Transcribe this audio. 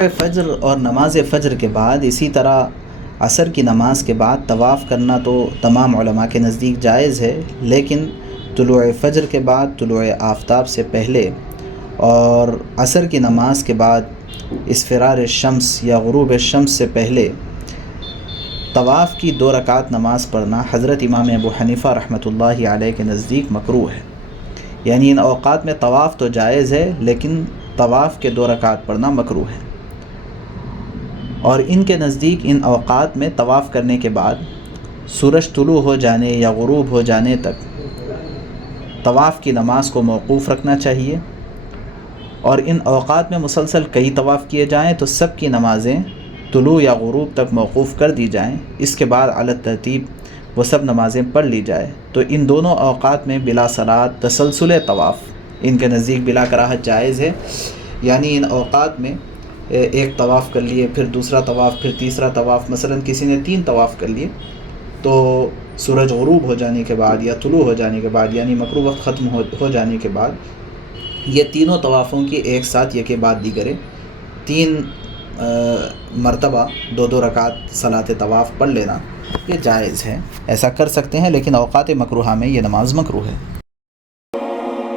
فجر اور نماز فجر کے بعد اسی طرح عصر کی نماز کے بعد طواف کرنا تو تمام علماء کے نزدیک جائز ہے، لیکن طلوع فجر کے بعد، طلوع آفتاب سے پہلے اور عصر کی نماز کے بعد اصفرار الشمس یا غروب الشمس سے پہلے طواف کی 2 رکعت نماز پڑھنا حضرت امام ابو حنیفہ رحمۃ اللہ علیہ کے نزدیک مکروہ ہے۔ یعنی ان اوقات میں طواف تو جائز ہے، لیکن طواف کے 2 رکعت پڑھنا مکروہ ہے، اور ان کے نزدیک ان اوقات میں طواف کرنے کے بعد سورج طلوع ہو جانے یا غروب ہو جانے تک طواف کی نماز کو موقوف رکھنا چاہیے، اور ان اوقات میں مسلسل کئی طواف کیے جائیں تو سب کی نمازیں طلوع یا غروب تک موقوف کر دی جائیں، اس کے بعد علی ترتیب وہ سب نمازیں پڑھ لی جائے، تو ان دونوں اوقات میں بلا صلاۃ تسلسل طواف ان کے نزدیک بلا کراہت جائز ہے۔ یعنی ان اوقات میں ایک طواف کر لیے، پھر دوسرا طواف، پھر تیسرا طواف، مثلا کسی نے 3 طواف کر لیے تو سورج غروب ہو جانے کے بعد یا طلوع ہو جانے کے بعد، یعنی مکروہ وقت ختم ہو جانے کے بعد یہ تینوں طوافوں کی ایک ساتھ یکے بعد دیگرے 3 مرتبہ 2 رکعت صلاۃ طواف پڑھ لینا یہ جائز ہے، ایسا کر سکتے ہیں، لیکن اوقات مکروہہ میں یہ نماز مکروہ ہے۔